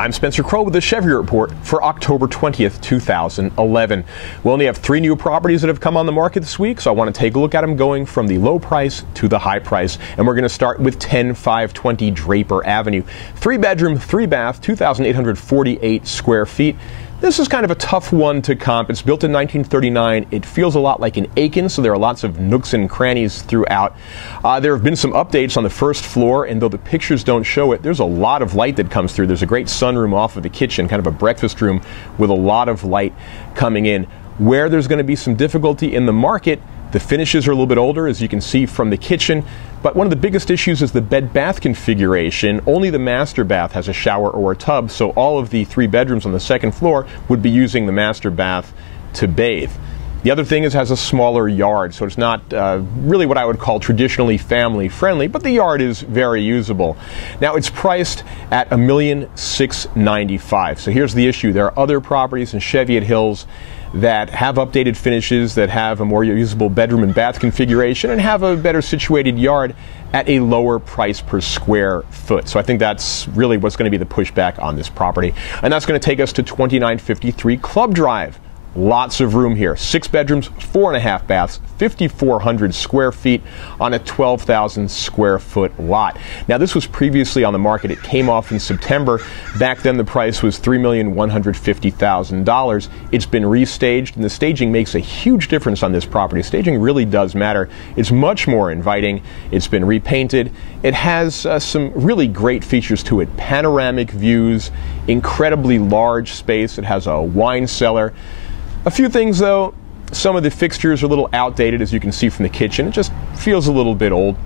I'm Spencer Krull with the Cheviot report for October 20th, 2011. We only have 3 new properties that have come on the market this week, so I want to take a look at them going from the low price to the high price. And we're going to start with 10520 Draper Avenue. 3-bedroom, 3-bath, 2,848 square feet. This is kind of a tough one to comp. It's built in 1939. It feels a lot like an Aiken, so there are lots of nooks and crannies throughout. There have been some updates on the first floor, and though the pictures don't show it, there's a lot of light that comes through. There's a great sunroom off of the kitchen, kind of a breakfast room with a lot of light coming in. Where there's going to be some difficulty in the market, the finishes are a little bit older, as you can see from the kitchen. But one of the biggest issues is the bed-bath configuration. Only the master bath has a shower or a tub, so all of the 3 bedrooms on the second floor would be using the master bath to bathe. The other thing is it has a smaller yard, so it's not really what I would call traditionally family-friendly, but the yard is very usable. Now, it's priced at $1,695,000. So here's the issue. There are other properties in Cheviot Hills that have updated finishes, that have a more usable bedroom and bath configuration, and have a better situated yard at a lower price per square foot. So I think that's really what's going to be the pushback on this property. And that's going to take us to 2953 Club Drive. Lots of room here. 6 bedrooms, 4.5 baths, 5,400 square feet on a 12,000 square foot lot. Now, this was previously on the market. It came off in September. Back then, the price was $3,150,000. It's been restaged, and the staging makes a huge difference on this property. Staging really does matter. It's much more inviting. It's been repainted. It has some really great features to it. Panoramic views, incredibly large space. It has a wine cellar. A few things, though. Some of the fixtures are a little outdated, as you can see from the kitchen. It just feels a little bit old.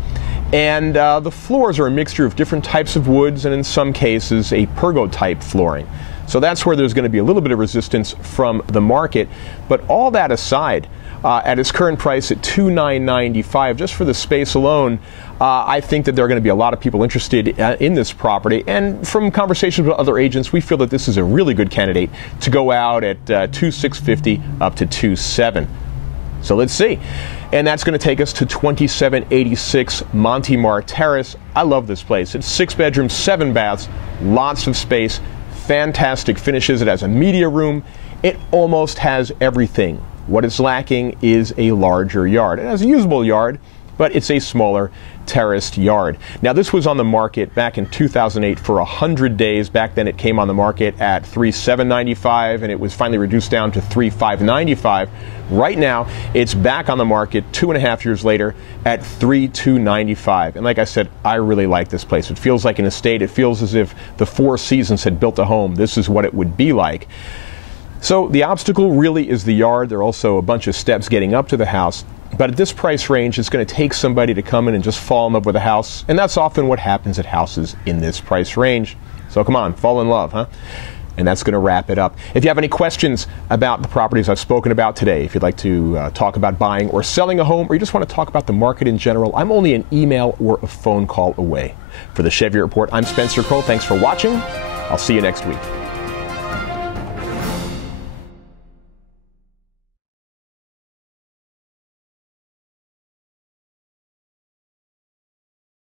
And the floors are a mixture of different types of woods, and in some cases a pergo-type flooring. So that's where there's going to be a little bit of resistance from the market. But all that aside, at its current price at $2,995, just for the space alone, I think that there are going to be a lot of people interested in this property. And from conversations with other agents, we feel that this is a really good candidate to go out at $2,650 up to $2,700. So let's see. And that's going to take us to 2786 Monte Mar Terrace. I love this place. It's 6 bedrooms, 7 baths, lots of space, fantastic finishes. It has a media room. It almost has everything. What it's lacking is a larger yard. It has a usable yard, but it's a smaller terraced yard. Now, this was on the market back in 2008 for 100 days. Back then it came on the market at $3,795, and it was finally reduced down to $3,595. Right now, it's back on the market 2.5 years later at $3,295. And like I said, I really like this place. It feels like an estate. It feels as if the Four Seasons had built a home. This is what it would be like. So the obstacle really is the yard. There are also a bunch of steps getting up to the house. But at this price range, it's going to take somebody to come in and just fall in love with a house. And that's often what happens at houses in this price range. So come on, fall in love, huh? And that's going to wrap it up. If you have any questions about the properties I've spoken about today, if you'd like to talk about buying or selling a home, or you just want to talk about the market in general, I'm only an email or a phone call away. For the Cheviot Report, I'm Spencer Krull. Thanks for watching. I'll see you next week.